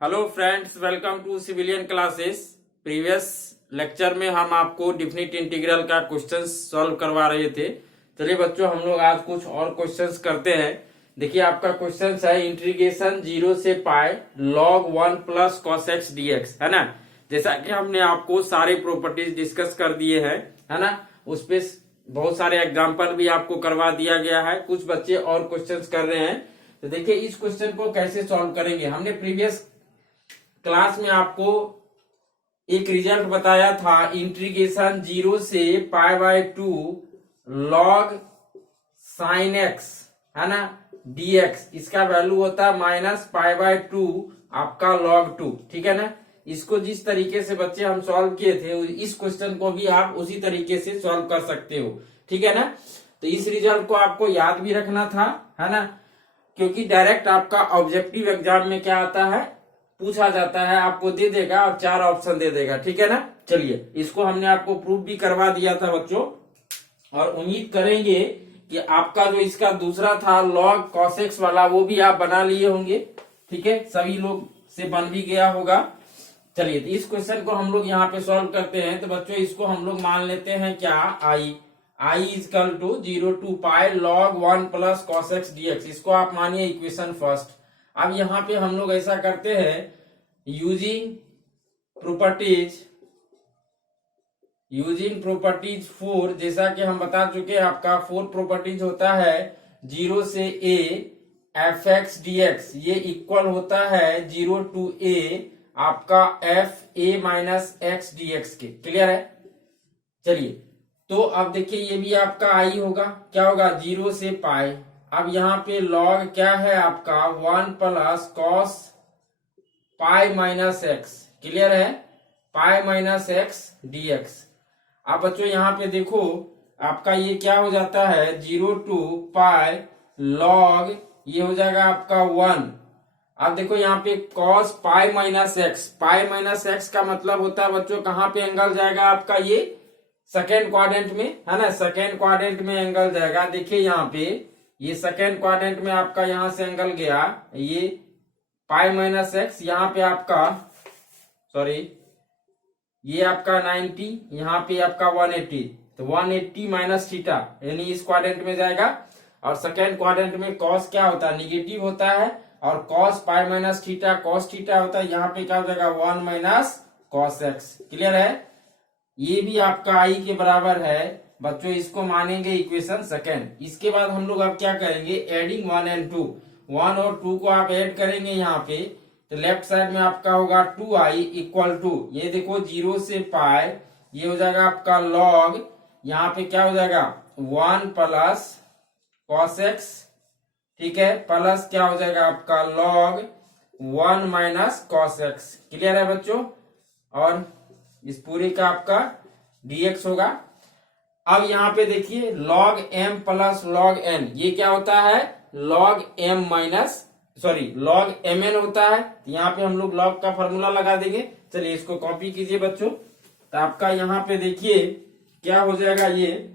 Hello friends, welcome to civilian classes. Previous lecture में हम आपको डिफिनिट इंटीग्रल का क्वेश्चंस सॉल्व करवा रहे थे। चलिए बच्चों, हम लोग आज कुछ और क्वेश्चंस करते हैं। देखिए, आपका क्वेश्चन है इंटीग्रेशन 0 से पाई log 1 plus cos x dx, है ना। जैसा कि हमने आपको सारे प्रॉपर्टीज डिस्कस कर दिए हैं, है ना। उस पे बहुत सारे एग्जाम्पल भी आपको करवा दिया गया है। कुछ बच्चे और क्वेश्चंस कर रहे हैं, तो देखिए इस क्वेश्चन को कैसे सॉल्व करेंगे। हमने प्रीवियस क्लास में आपको एक रिजल्ट बताया था, इंटीग्रेशन 0 से pi by 2 log sin x, है ना, dx। इसका वैल्यू होता है माइनस पाई बाय 2 आपका log 2, ठीक है ना। इसको जिस तरीके से बच्चे हम सॉल्व किए थे, इस क्वेश्चन को भी आप उसी तरीके से सॉल्व कर सकते हो, ठीक है ना। तो इस रिजल्ट को आपको याद भी रखना था, है ना, क्योंकि डायरेक्ट आपका ऑब्जेक्टिव एग्जाम में क्या आता है, पूछा जाता है, आपको दे देगा और 4 ऑप्शन दे देगा, ठीक है ना। चलिए, इसको हमने आपको प्रूफ भी करवा दिया था बच्चों, और उम्मीद करेंगे कि आपका जो इसका दूसरा था log cos x वाला, वो भी आप बना लिए होंगे, ठीक है। सभी लोग से बन भी गया होगा। चलिए, तो इस क्वेश्चन को हम लोग यहाँ पे सॉल्व करते हैं। तो बच्चों, इसको हम लोग मान लेते हैं क्या, i is equal to 0 to pi log 1 plus cos x dx। इसको आप मानिए इक्वेशन फर्स्ट। अब यहाँ पे हम लोग ऐसा करते हैं, यूजिंग प्रॉपर्टीज 4, जैसा कि हम बता चुके हैं, आपका 4 प्रॉपर्टीज होता है 0 से a F x D x, ये इक्वल होता है 0 टू a आपका F A minus x D x के। क्लियर है। चलिए, तो अब देखिए ये भी आपका आई होगा, क्या होगा, 0 से पाई। अब यहाँ पे log क्या है आपका 1 plus cos pi minus x. Clear है, पाई माइनस एक्स dx। अब बच्चों यहाँ पे देखो, आपका ये क्या हो जाता है, 0 टू पाई log, ये हो जाएगा आपका 1। अब देखो यहाँ पे cos pi minus x, pi minus x का मतलब होता है बच्चों, कहाँ पे एंगल जाएगा आपका, ये सेकेंड क्वाड्रेंट में, है ना, सेकेंड क्वाड्रेंट में एंगल जाएगा। देखिए यहाँ पे ये सेकेंड क्वाड्रेंट में आपका यहाँ से एंगल गया, ये पाई माइनस एक्स, यहाँ पे आपका सॉरी ये आपका 90, यहाँ पे आपका 180, तो 180 माइनस थीटा, यानी इस क्वाड्रेंट में जाएगा। और सेकेंड क्वाड्रेंट में कॉस क्या होता है, निगेटिव होता है, और cos pi minus theta cos theta होता है। यहाँ पे क्या हो जाएगा, 1 माइनस कॉस एक्स। क्लियर है, ये भी आपका आई के बराबर है बच्चों। इसको मानेंगे इक्वेशन सेकेंड। इसके बाद हम लोग अब क्या करेंगे, एडिंग 1 एंड 2, 1 और 2 को आप ऐड करेंगे यहाँ पे, तो लेफ्ट साइड में आपका होगा 2i इक्वल टू, ये देखो 0 से पाई, ये हो जाएगा आपका log, यहाँ पे क्या हो जाएगा 1 प्लस cos x, ठीक है, प्लस क्या हो जाएगा आपका log 1 minus cos x। Clear है बच्चों, और इस पूरी का आपका dx होगा। अब यहाँ पे देखिए log m plus log n, ये क्या होता है, log m minus log mn होता है। यहाँ पे हम लोग log का फॉर्मूला लगा देंगे। चलिए इसको कॉपी कीजिए बच्चों। तो आपका यहाँ पे देखिए क्या हो जाएगा, ये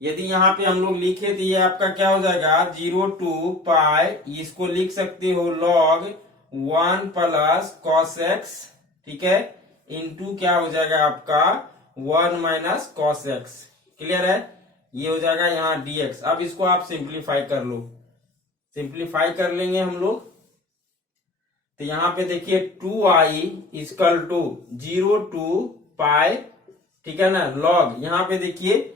यदि यहाँ पे हम लोग लिखे तो ये आपका क्या हो जाएगा, 0 टू पाई, इसको लिख सकते हो log 1 प्लस cos x, ठीक है, इंटू क्या हो जाएगा आपका 1 माइनस cos x। क्लियर है, ये हो जाएगा यहाँ dx। अब इसको आप सिंप्लीफाई कर लो, सिंप्लीफाई कर लेंगे हम लोग। तो यहाँ पे देखिए 2i इक्वल टू 0 टू पाई, ठीक है ना, log, यहाँ पे देखिए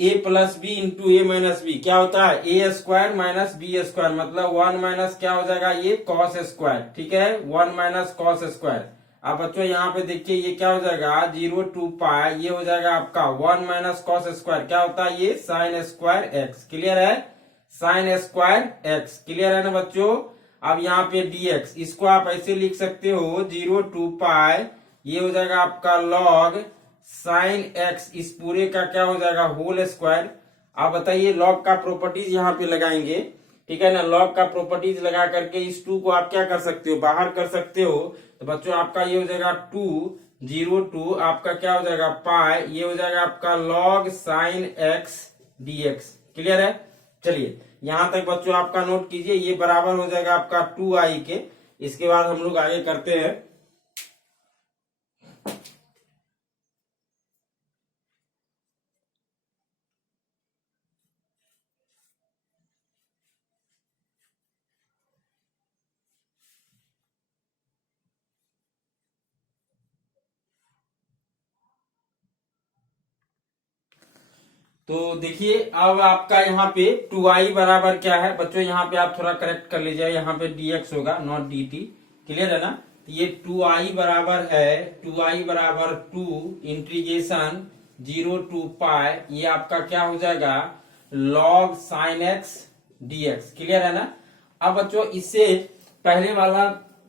a plus B into A minus B, क्या होता है A square minus B square, मतलब 1 माइनस क्या हो जाएगा, ये कॉस स्क्वायर, ठीक है, 1 माइनस कॉस स्क्वायर। अब बच्चों यहाँ पे देखिए ये क्या हो जाएगा, 0 टू पाई, ये हो जाएगा आपका 1 माइनस कॉस स्क्वायर, क्या होता है, ये साइन स्क्वायर एक्स। क्लियर है, साइन स्क्वायर एक्स। क्लियर है ना बच्चों। अब यहाँ पे dx, इसको आप ऐसे लिख सकते हो, 0 टू पाई, ये हो जाएगा आपका log साइन एक्स, इस पूरे का क्या हो जाएगा, होल स्क्वायर। आप बताइए लॉग का प्रॉपर्टीज यहाँ पे लगाएंगे, ठीक है ना, लॉग का प्रॉपर्टीज लगा करके इस 2 को आप क्या कर सकते हो, बाहर कर सकते हो। तो बच्चों आपका ये हो जाएगा 2, 0 टू आपका क्या हो जाएगा पाई, ये हो जाएगा आपका log sine x dx। Clear है। चलिए यहां तक बच्चों आपका नोट कीजिए, ये बराबर हो जाएगा आपका 2i के। इसके बाद हम लोग आगे करते हैं। तो देखिए अब आपका यहाँ पे 2i बराबर क्या है बच्चों, यहाँ पे आप थोड़ा करेक्ट कर लीजिए, यहाँ पे dx होगा नॉट dt। क्लियर है ना? तो ये 2i बराबर है 2i बराबर 2 इंटीग्रेशन 0 टू पाई, ये आपका क्या हो जाएगा log sin x dx। Clear है ना? अब बच्चों इससे पहले वाला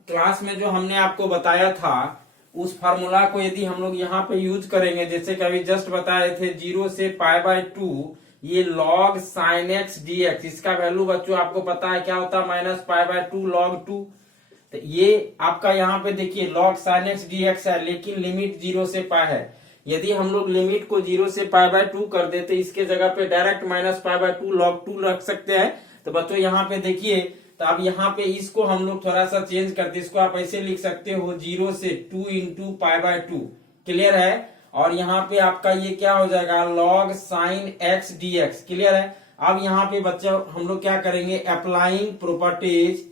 क्लास में जो हमने आपको बताया था उस फार्मूला को यदि हम लोग यहाँ पे यूज करेंगे, जैसे कि अभी जस्ट बताए थे 0 से π/2, ये log sin x dx, इसका वैल्यू बच्चों आपको पता है क्या होता है -π/2 log 2। तो ये आपका यहाँ पे देखिए log sin x dx है, लेकिन लिमिट 0 से π है। यदि हम लोग लिमिट को 0 से π/2 कर देते, इसके जगह पे डायरेक्ट -π/2 log 2 रख सकते हैं। तो बच्चों यहाँ पे देखिए, तो अब यहाँ पे इसको हम लोग थोड़ा सा चेंज करते, इसको आप ऐसे लिख सकते हो 0 से 2 इंटू π/2। क्लियर है? और यहाँ पे आपका ये क्या हो जाएगा log sin x dx। Clear है? अब यहाँ पे बच्चों हम लोग क्या करेंगे, अप्लाइंग प्रॉपर्टीज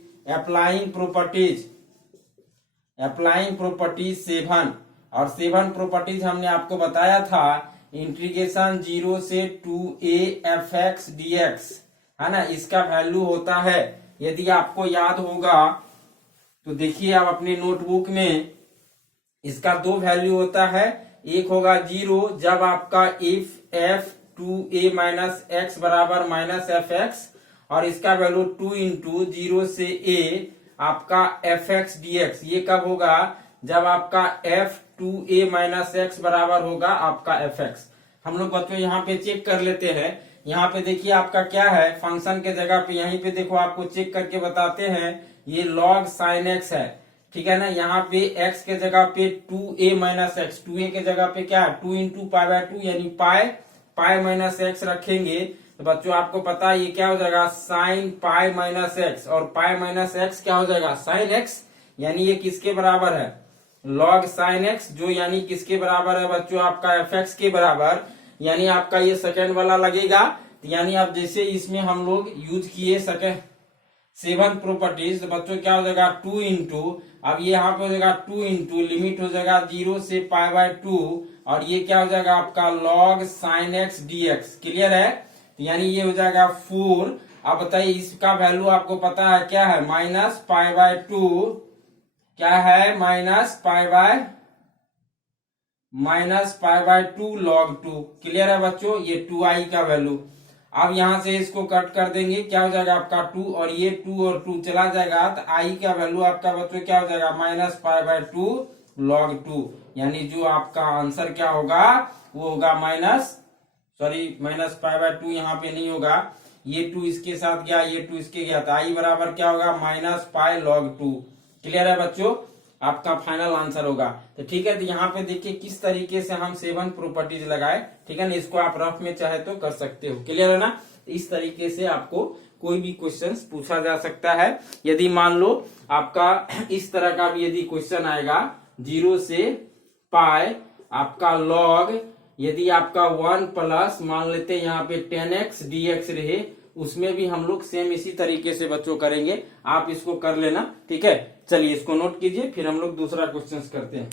7, और 7 प्रॉपर्टीज हमने आपको बताया था इंटीग्रेशन 0 से 2a fx dx, है ना? इसका वैल्यू होता है, यदि आपको याद होगा तो देखिए आप अपनी नोटबुक में, इसका 2 वैल्यू होता है। एक होगा 0 जब आपका if f 2a minus x बराबर माइनस fx, और इसका वैल्यू 2 इंटू 0 से a आपका fx dx। ये कब होगा, जब आपका f 2a माइनस एक्स बराबर होगा आपका fx। हम लोग बच्चों यहाँ पे चेक कर लेते हैं। यहाँ पे देखिए आपका क्या है, फंक्शन के जगह पे यहीं पे देखो आपको चेक करके बताते हैं, ये log sin x है। ठीक है ना? यहाँ पे x के जगह पे 2a माइनस एक्स, 2a के जगह पे क्या है 2 इंटू π/2 यानी पाई माइनस एक्स रखेंगे। तो बच्चों आपको पता है ये क्या हो जाएगा sin पाई माइनस एक्स, और पाई माइनस एक्स क्या हो जाएगा sin x, यानी ये किसके बराबर है log sin x, जो यानी किसके बराबर है बच्चों आपका fx के बराबर, यानी आपका ये सेकंड वाला लगेगा। यानी आप जैसे इसमें हम लोग यूज किए सेकंड 7 प्रॉपर्टीज, तो बच्चों क्या हो जाएगा 2 इंटू, अब ये यहाँ पे हो जाएगा 2 इंटू लिमिट हो जाएगा 0 से π/2, और ये क्या हो जाएगा आपका log sin x dx। Clear है? यानी ये हो जाएगा 4। अब बताइए इसका वैल्यू आपको पता है क्या है -π/2, क्या है -π/2 log 2। क्लियर है बच्चों? ये 2i का वैल्यू। अब यहां से इसको कट कर देंगे, क्या हो जाएगा आपका 2, और ये 2 और 2 चला जाएगा, तो i का वैल्यू आपका बच्चों क्या हो जाएगा -π/2 log 2। यानी जो आपका आंसर क्या होगा वो होगा -π/2 यहाँ पे नहीं होगा, ये 2 इसके साथ गया, ये 2 इसके गया, तो i बराबर क्या होगा -π log 2। क्लियर है बच्चों? आपका फाइनल आंसर होगा। तो ठीक है, तो यहाँ पे देखिए किस तरीके से हम 7 प्रॉपर्टीज लगाए। ठीक है ना? इसको आप रफ में चाहे तो कर सकते हो। क्लियर है ना? इस तरीके से आपको कोई भी क्वेश्चन पूछा जा सकता है। यदि मान लो आपका इस तरह का भी यदि क्वेश्चन आएगा 0 से पाई आपका लॉग, यदि आपका 1 प्लस मान लेते हैं यहाँ पे 10x dx रहे, उसमें भी हम लोग सेम इसी तरीके से बच्चों करेंगे। आप इसको कर लेना। ठीक है, चलिए इसको नोट कीजिए, फिर हम लोग दूसरा क्वेश्चन करते हैं।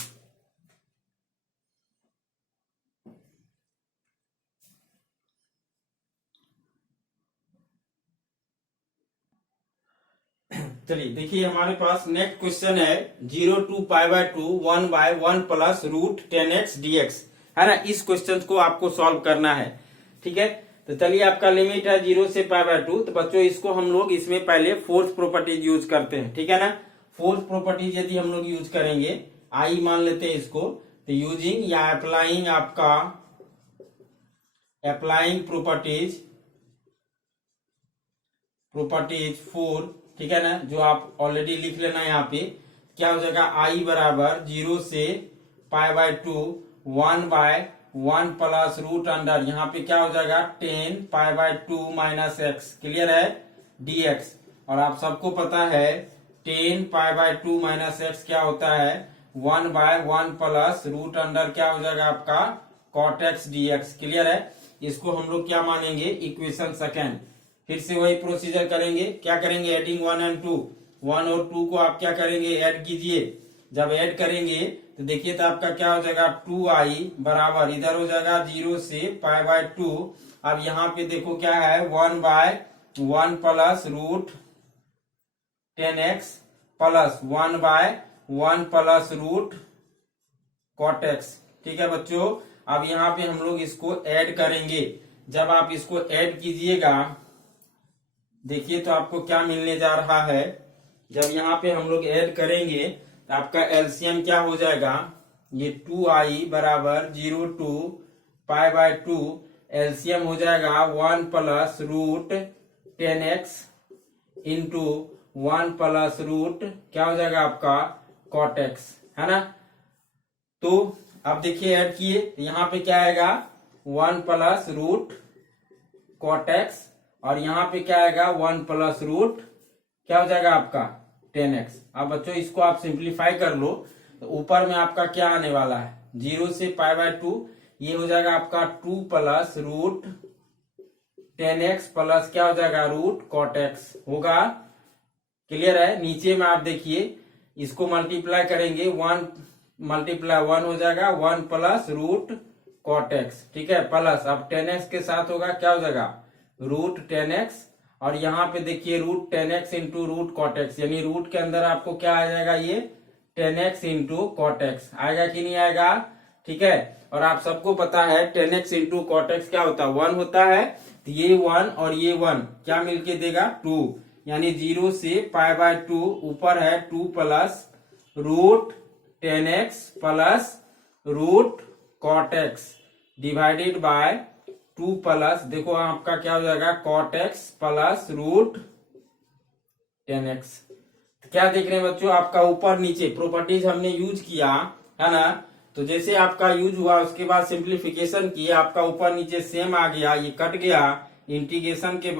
चलिए देखिए हमारे पास नेक्स्ट क्वेश्चन है 0 to π/2 1/1 plus root 10x dx, है ना? इस क्वेश्चन को आपको सॉल्व करना है। ठीक है, तो चलिए आपका लिमिट है 0 से π/2, तो बच्चों इसको हम लोग इसमें पहले फोर्थ प्रॉपर्टीज यूज करते हैं। ठीक है ना? फोर्थ प्रॉपर्टीज यदि हम लोग यूज करेंगे, आई मान लेते हैं इसको, तो यूजिंग या अप्लाइंग आपका अप्लाइंग प्रॉपर्टीज 4, ठीक है ना, जो आप ऑलरेडी लिख लेना यहाँ पे, क्या हो जाएगा आई बराबर 0 से π/2 1/1 प्लस रूट अंडर, यहाँ पे क्या हो जाएगा 10 π/2 माइनस एक्स। क्लियर है? dx। और आप सबको पता है 10 π/2 माइनस एक्स क्या होता है 1/1 प्लस रूट अंडर क्या हो जाएगा आपका cot x dx। क्लियर है। इसको हम लोग क्या मानेंगे इक्वेशन सेकेंड। फिर से वही प्रोसीजर करेंगे। क्या करेंगे एडिंग 1 एंड 2, 1 और 2 को आप क्या करेंगे ऐड कीजिए। जब ऐड करेंगे तो देखिए तो आपका क्या हो जाएगा 2i बराबर इधर हो जाएगा 0 से π/2। अब यहाँ पे देखो क्या है 1/1 plus root 10x plus 1/1 plus root cot x। ठीक है बच्चों। अब यहाँ पे हम लोग इसको ऐड करेंगे। जब आप इसको ऐड कीजिएगा देखिए तो आपको क्या मिलने जा रहा है। जब यहाँ पे हम लोग ऐड करेंगे तो आपका एलसीएम क्या हो जाएगा ये 2i बराबर 0 to π/2 एलसीएम हो जाएगा 1 plus root 10x into 1 plus root क्या हो जाएगा आपका cot x है ना। तो अब देखिए ऐड किए यहाँ पे क्या आएगा 1 प्लस रूट cot x और यहाँ पे क्या आएगा 1 प्लस रूट क्या हो जाएगा आपका 10x। अब बच्चों इसको आप सिंप्लीफाई कर लो तो ऊपर में आपका क्या आने वाला है 0 से π/2 ये हो जाएगा आपका 2 प्लस रूट 10x प्लस क्या हो जाएगा रूट cot x होगा। क्लियर है। नीचे में आप देखिए इसको मल्टीप्लाई करेंगे 1 मल्टीप्लाई 1 हो जाएगा 1 प्लस रूट cot x। ठीक है प्लस अब 10x के साथ होगा क्या हो जाएगा रूट 10x और यहाँ पे देखिए root 10x into root cot x यानी रूट के अंदर आपको क्या आ जाएगा ये 10x इंटू cot x आएगा कि नहीं आएगा। ठीक है। और आप सबको पता है 10x इंटू cot x क्या होता है 1 होता है। तो ये 1 और ये 1 क्या मिलके देगा 2 यानी 0 से π/2 ऊपर है 2 plus root 10x plus root cot x divided by 2 plus देखो आपका क्या हो जाएगा cot x plus root 10x। क्या देख रहे हैं बच्चों आपका ऊपर नीचे प्रॉपर्टीज हमने यूज किया है ना। तो जैसे आपका यूज हुआ उसके बाद सिंप्लीफिकेशन किया आपका ऊपर नीचे सेम आ गया ये कट गया इंटीग्रेशन के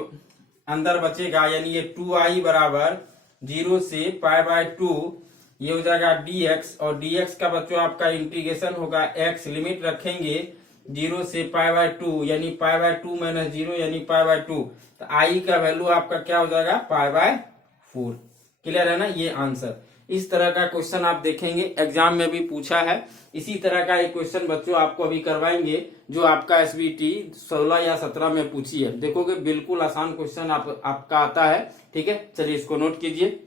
अंदर बचेगा यानी ये 2i बराबर 0 से π/2 ये हो जाएगा dx और dx का बच्चों आपका इंटीग्रेशन होगा x लिमिट रखेंगे 0 से π/2 यानी π/2 माइनस 0 यानी π/2 तो i का वैल्यू आपका क्या हो जाएगा π/4। क्लियर है ना ये आंसर। इस तरह का क्वेश्चन आप देखेंगे एग्जाम में भी पूछा है। इसी तरह का एक क्वेश्चन बच्चों आपको अभी करवाएंगे जो आपका एसबीटी 16 या 17 में पूछी है। देखोगे बिल्कुल आसान क्वेश्चन आपका आता है। ठीक है चलिए इसको नोट कीजिए।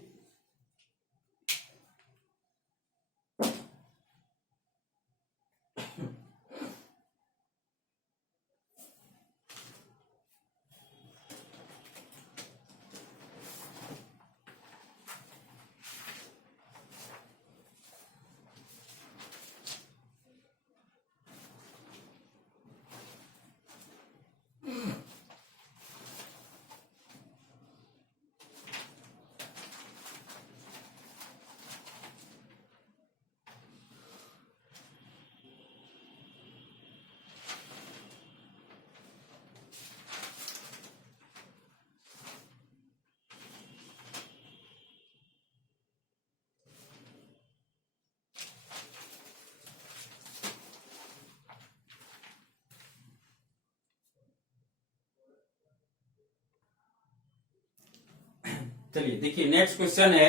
चलिए देखिए नेक्स्ट क्वेश्चन है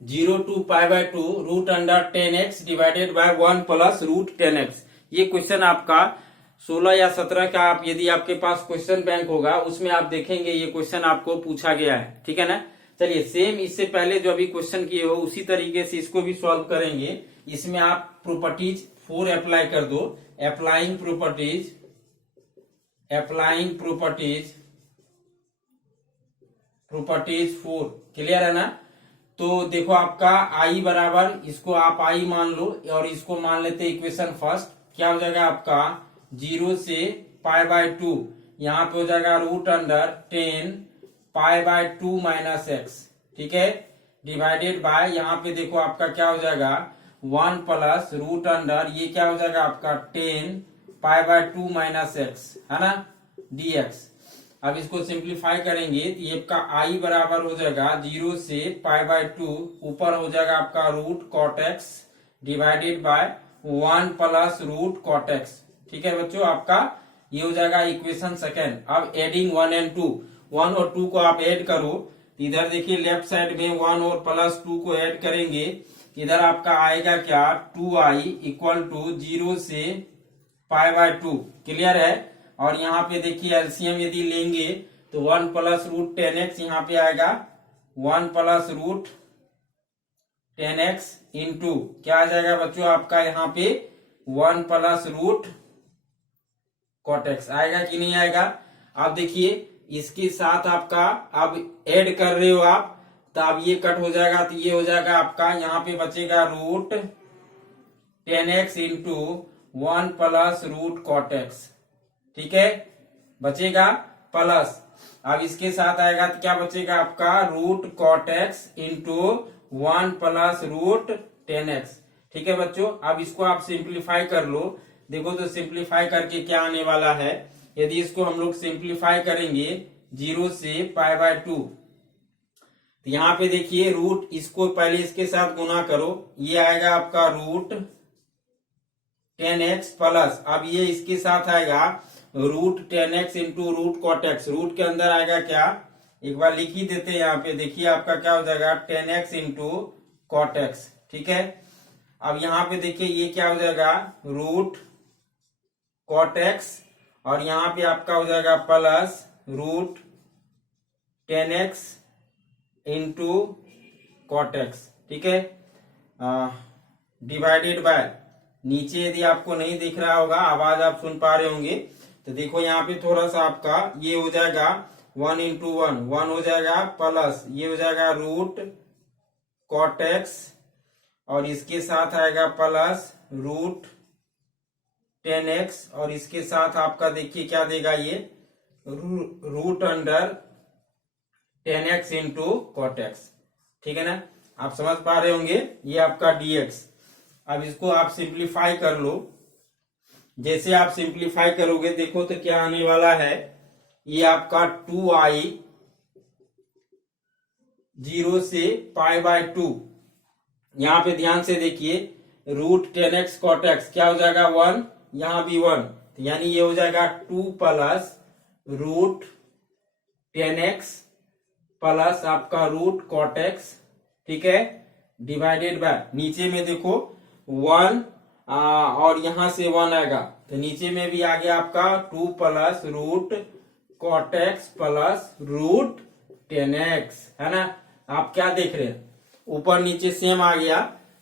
0 to π/2 root under 10x divided by 1 plus root 10x। ये क्वेश्चन आपका 16 या 17 का आप यदि आपके पास क्वेश्चन बैंक होगा उसमें आप देखेंगे ये क्वेश्चन आपको पूछा गया है। ठीक है ना। चलिए सेम इससे पहले जो अभी क्वेश्चन किए हो उसी तरीके से इसको भी सॉल्व करेंगे। इसमें आप प्रॉपर्टीज 4 अप्लाई कर दो। Applying properties 4। क्लियर है ना। तो देखो आपका आई बराबर इसको आप आई मान लो और इसको मान लेते इक्वेशन फर्स्ट। क्या हो जाएगा आपका 0 से π/2 यहाँ पे हो जाएगा रूट अंडर 10 π/2 माइनस एक्स। ठीक है डिवाइडेड बाय यहाँ पे देखो आपका क्या हो जाएगा 1 प्लस रूट अंडर ये क्या हो जाएगा आपका 10 π/2 माइनस एक्स है ना dx। अब इसको सिंप्लीफाई करेंगे तो ये आपका आई बराबर हो जाएगा 0 से π/2, ऊपर हो जाएगा आपका root cot x divided by 1 plus root cot x. ठीक है बच्चों, आपका ये हो जाएगा इक्वेशन सेकेंड। अब एडिंग 1 एंड 2, 1 और 2 को आप ऐड करो, इधर देखिए लेफ्ट साइड में 1 और प्लस 2 को ऐड करेंगे, इधर आपका आएगा क्या 2i इक्वल टू 0 से π/2। क्लियर है। और यहाँ पे देखिए एलसीएम यदि लेंगे तो 1 प्लस रूट 10x यहाँ पे आएगा 1 प्लस रूट 10x इंटू क्या आ जाएगा बच्चों आपका यहाँ पे 1 प्लस रूट कॉट एक्स आएगा कि नहीं आएगा। अब देखिए इसके साथ आपका अब ऐड कर रहे हो आप, तो अब ये कट हो जाएगा, तो ये हो जाएगा आपका यहाँ पे बचेगा root 10x into 1 plus root cot x. ठीक है, बचेगा प्लस, अब इसके साथ आएगा तो क्या बचेगा आपका root cot x into 1 plus root 10x। ठीक है बच्चों, अब इसको आप सिंप्लीफाई कर लो। देखो तो सिंप्लीफाई करके क्या आने वाला है, यदि इसको हम लोग सिंप्लीफाई करेंगे 0 से π/2, तो यहाँ पे देखिए रूट, इसको पहले इसके साथ गुना करो, ये आएगा आपका रूट 10x प्लस, अब ये इसके साथ आएगा root 10x into root cot x. Root के अंदर आएगा क्या, एक बार लिख ही देते हैं यहाँ पे, देखिए आपका क्या हो जाएगा 10x इंटू कॉट एक्स। ठीक है, अब यहाँ पे देखिए ये क्या हो जाएगा रूट कॉट एक्स, और यहाँ पे आपका हो जाएगा plus root 10x into cot x. ठीक है, डिवाइडेड बाय, नीचे यदि आपको नहीं दिख रहा होगा, आवाज आप सुन पा रहे होंगे, तो देखो यहाँ पे थोड़ा सा आपका ये हो जाएगा 1 इंटू 1 हो जाएगा प्लस ये हो जाएगा रूट कॉट एक्स, और इसके साथ आएगा प्लस रूट 10x, और इसके साथ आपका देखिए क्या देगा ये root under 10x into cot x. ठीक है ना, आप समझ पा रहे होंगे, ये आपका dx। अब इसको आप सिंप्लीफाई कर लो, जैसे आप सिंप्लीफाई करोगे देखो तो क्या आने वाला है, ये आपका 2i 0 से π/2, यहाँ पे ध्यान से देखिए रूट 10x कॉट एक्स क्या हो जाएगा 1, यहाँ भी 1, तो यानी ये हो जाएगा 2 प्लस रूट 10x प्लस आपका रूट कॉट एक्स। ठीक है, डिवाइडेड बाय, नीचे में देखो 1 और यहां से 1 आएगा, तो नीचे में भी आ गया आपका 2 plus root cot x plus root 10x, है ना। आप क्या देख रहे हैं, ऊपर नीचे सेम आ गया,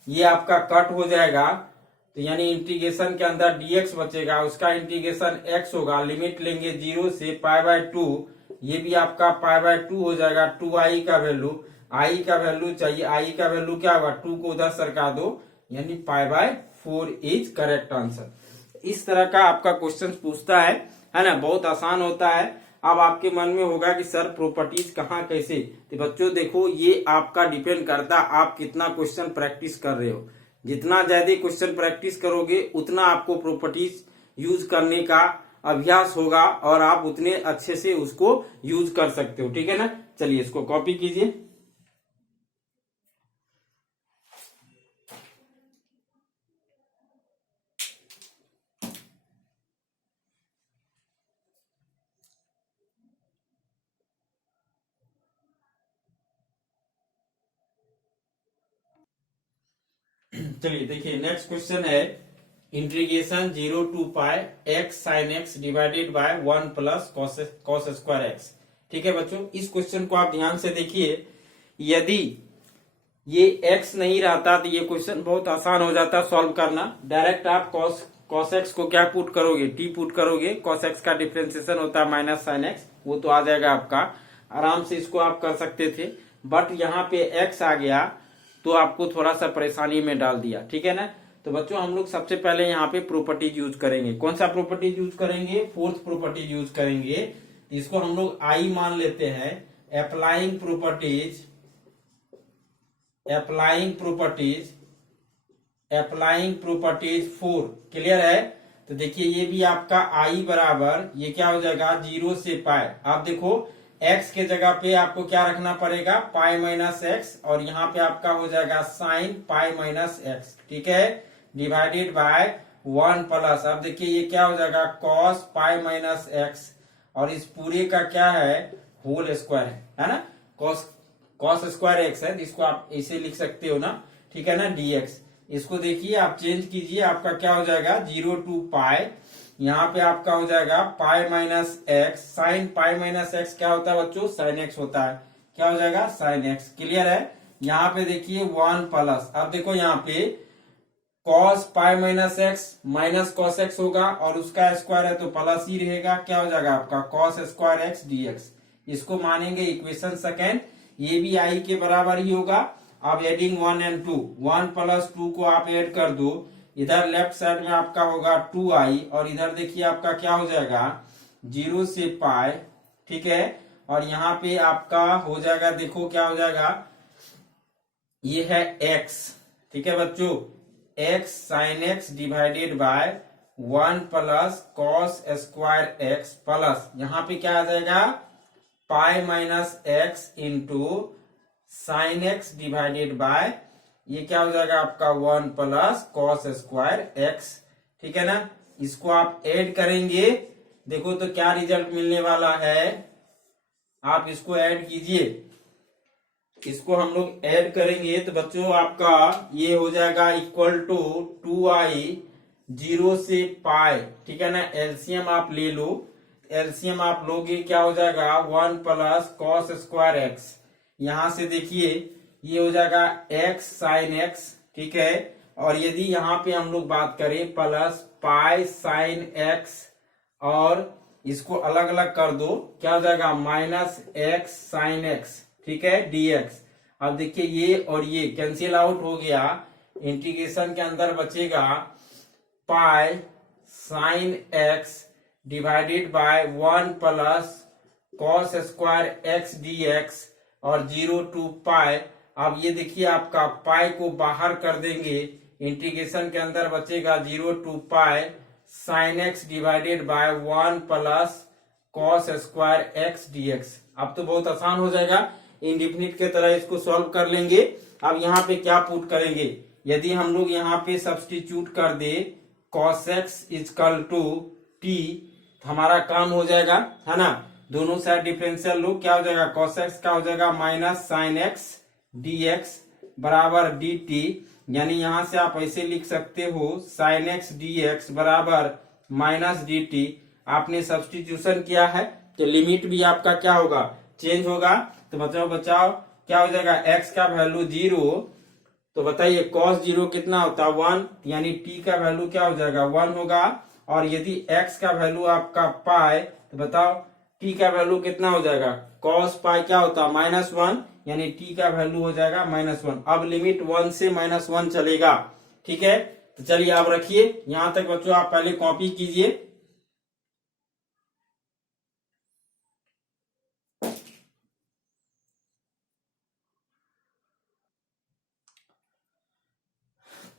ये आपका कट हो जाएगा, तो यानी इंटीग्रेशन के अंदर dx बचेगा, उसका इंटीग्रेशन x होगा, लिमिट लेंगे 0 से π/2, ये भी आपका π/2 हो जाएगा, 2i का वैल्यू, i का वैल्यू चाहिए, i का वैल्यू क्या होगा 2 को उधर सरका दो, यानी π/4 इज करेक्ट आंसर। इस तरह का आपका क्वेश्चन पूछता है ना, बहुत आसान होता है। अब आपके मन में होगा कि सर प्रॉपर्टीज कहाँ कैसे, तो बच्चों देखो ये आपका डिपेंड करता आप कितना क्वेश्चन प्रैक्टिस कर रहे हो। जितना ज्यादा क्वेश्चन प्रैक्टिस करोगे उतना आपको प्रॉपर्टीज यूज करने का अभ्यास होगा और आप उतने अच्छे से उसको यूज कर सकते हो। ठीक है ना, चलिए इसको कॉपी कीजिए। चलिए देखिए नेक्स्ट क्वेश्चन है integration 0 to pi x sin x divided by 1 plus cos square x. ठीक है बच्चों, इस क्वेश्चन को आप ध्यान से देखिए, यदि ये x नहीं रहता तो ये क्वेश्चन बहुत आसान हो जाता सॉल्व करना। डायरेक्ट आप cos x को क्या पुट करोगे, t पुट करोगे, cos x का डिफ्रेंसिएशन होता है माइनस sin x, वो तो आ जाएगा आपका, आराम से इसको आप कर सकते थे, बट यहाँ पे x आ गया तो आपको थोड़ा सा परेशानी में डाल दिया। ठीक है ना, तो बच्चों हम लोग सबसे पहले यहाँ पे प्रॉपर्टीज यूज करेंगे। कौन सा प्रॉपर्टीज यूज करेंगे, फोर्थ प्रॉपर्टीज यूज करेंगे। इसको हम लोग आई मान लेते हैं। Applying properties applying properties 4। Clear है, तो देखिए ये भी आपका आई बराबर ये क्या हो जाएगा 0 से पाई। आप देखो x के जगह पे आपको क्या रखना पड़ेगा पाई माइनस एक्स, और यहाँ पे आपका हो जाएगा साइन पाई माइनस एक्स, ठीक है, डिवाइडेड बाय 1 प्लस, अब देखिए ये क्या हो जाएगा कॉस पाई माइनस एक्स, और इस पूरे का क्या है होल स्क्वायर है ना, कॉस स्क्वायर एक्स है, इसको आप ऐसे लिख सकते हो ना, ठीक है ना, डीएक्स। इसको देखिए आप चेंज कीजिए, आपका क्या हो जाएगा 0 टू पाई, यहाँ पे आपका हो जाएगा pi minus x, sine pi minus x क्या होता है बच्चों साइन एक्स होता है, क्या हो जाएगा साइन एक्स, क्लियर है। यहाँ पे देखिए 1 प्लस, अब देखो यहाँ पे cos pi minus x minus cos x होगा, और उसका स्क्वायर है तो प्लस ही रहेगा, क्या हो जाएगा आपका कॉस स्क्वायर एक्स डीएक्स। इसको मानेंगे इक्वेशन सेकेंड, ये भी आई के बराबर ही होगा। अब एडिंग 1 एंड 2, 1 प्लस 2 को आप ऐड कर दो, इधर लेफ्ट साइड में आपका होगा 2i, और इधर देखिए आपका क्या हो जाएगा 0 से पाई, ठीक है, और यहाँ पे आपका हो जाएगा देखो क्या हो जाएगा ये है x, ठीक है बच्चों, x sign x divided by 1 plus cos square x plus यहाँ पे क्या आ जाएगा pi minus x into sine x divided bye ये क्या हो जाएगा आपका 1 प्लस कॉस स्क्वायर एक्स, ठीक है ना। इसको आप ऐड करेंगे, देखो तो क्या रिजल्ट मिलने वाला है, आप इसको ऐड कीजिए, इसको हम लोग ऐड करेंगे तो बच्चों आपका ये हो जाएगा इक्वल टू 2i 0 से पाई, ठीक है ना, एलसीएम आप ले लो, एलसीएम आप लोगे क्या हो जाएगा 1 प्लस कॉस स्क्वायर एक्स, यहां से देखिए ये हो जाएगा x साइन एक्स, ठीक है, और यदि यहाँ पे हम लोग बात करें प्लस पाई साइन एक्स, और इसको अलग अलग कर दो क्या हो जाएगा माइनस एक्स साइन एक्स, ठीक है dx। अब देखिए ये और ये कैंसिल आउट हो गया, इंटीग्रेशन के अंदर बचेगा पाई sine x divided by 1 plus cos square x dx, और 0 टू पाई। अब ये देखिए आपका पाई को बाहर कर देंगे, इंटीग्रेशन के अंदर बचेगा 0 to pi sine x divided by 1 plus cos square x dx. अब तो बहुत आसान हो जाएगा, इंडिफिनिट के तरह इसको सॉल्व कर लेंगे। अब यहाँ पे क्या पुट करेंगे, यदि हम लोग यहाँ पे सब्सटीट्यूट कर दे cos x equal to t, हमारा काम हो जाएगा, है ना, दोनों साइड डिफरेंशियल लो, क्या हो जाएगा cos x का हो जाएगा माइनस साइन एक्स dx बराबर dt, यानी यहां से आप ऐसे लिख सकते हो साइन एक्स dx बराबर माइनस dt। आपने सब्सटीट्यूशन किया है तो लिमिट भी आपका क्या होगा चेंज होगा, तो बचाओ क्या हो जाएगा x का वैल्यू 0, तो बताइए cos 0 कितना होता है 1, यानी t का वैल्यू क्या हो जाएगा 1 होगा, और यदि x का वैल्यू आपका पाई, तो बताओ t का वैल्यू कितना हो जाएगा cos पाई क्या होता है -1, यानी t का वैल्यू हो जाएगा -1। अब लिमिट 1 से -1 चलेगा, ठीक है, तो चलिए आप रखिए यहां तक बच्चों, आप पहले कॉपी कीजिए।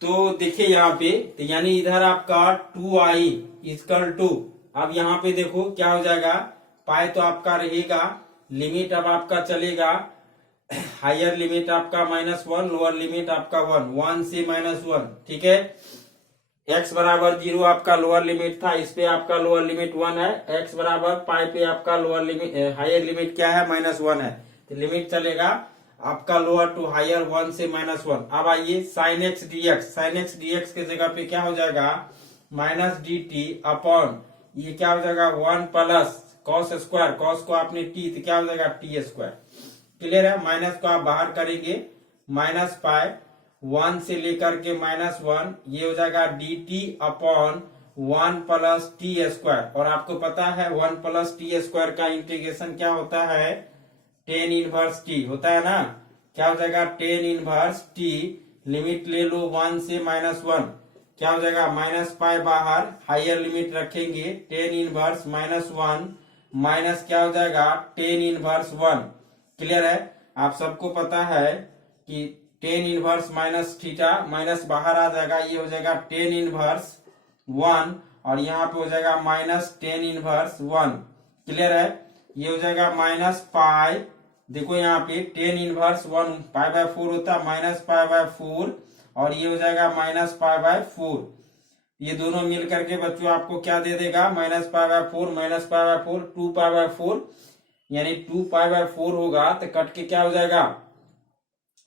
तो देखिए यहाँ पे, तो यानी इधर आपका 2i इजकल टू, अब यहाँ पे देखो क्या हो जाएगा पाई तो आपका रहेगा, लिमिट अब आपका चलेगा हायर लिमिट आपका -1, लोअर लिमिट आपका 1 से -1, ठीक है, x बराबर 0 आपका लोअर लिमिट था, इस पे आपका लोअर लिमिट 1 है, x बराबर पाई पे आपका लोअर लिमिट हायर लिमिट क्या है -1 है, तो लिमिट चलेगा आपका लोअर टू हायर 1 से -1। अब आइए साइन एक्स dx के जगह पे क्या हो जाएगा माइनस dt अपॉन ये क्या हो जाएगा 1 प्लस कॉस स्क्वायर, कॉस को आपने t, तो क्या हो जाएगा t स्क्वायर, क्लियर है। माइनस को आप बाहर करेंगे, माइनस पाई 1 से लेकर के -1, ये हो जाएगा dt upon 1 plus T square, और आपको पता है 1 प्लस टी स्क्वायर का इंटीग्रेशन क्या होता है टेन इनवर्स टी होता है ना, क्या हो जाएगा टेन इनवर्स टी, लिमिट ले लो 1 से -1, क्या हो जाएगा माइनस पाई बाहर, हायर लिमिट रखेंगे टेन इनवर्स -1 माइनस क्या हो जाएगा टेन इनवर्स 1, क्लियर है। आप सबको पता है कि tan inverse minus theta, minus बाहर आ जाएगा, ये हो जाएगा टेन इनवर्स 1 और यहाँ पे हो जाएगा -10⁻1। क्लियर है? ये हो जाएगा -पाई, देखो यहाँ पे 10⁻1 π/4 होता है, -π/4, और ये हो जाएगा -π/4। ये दोनों मिल करके बच्चों आपको क्या दे देगा? -π/4 -π/4 2π/4, यानी 2π/4 होगा तो कट के क्या हो जाएगा?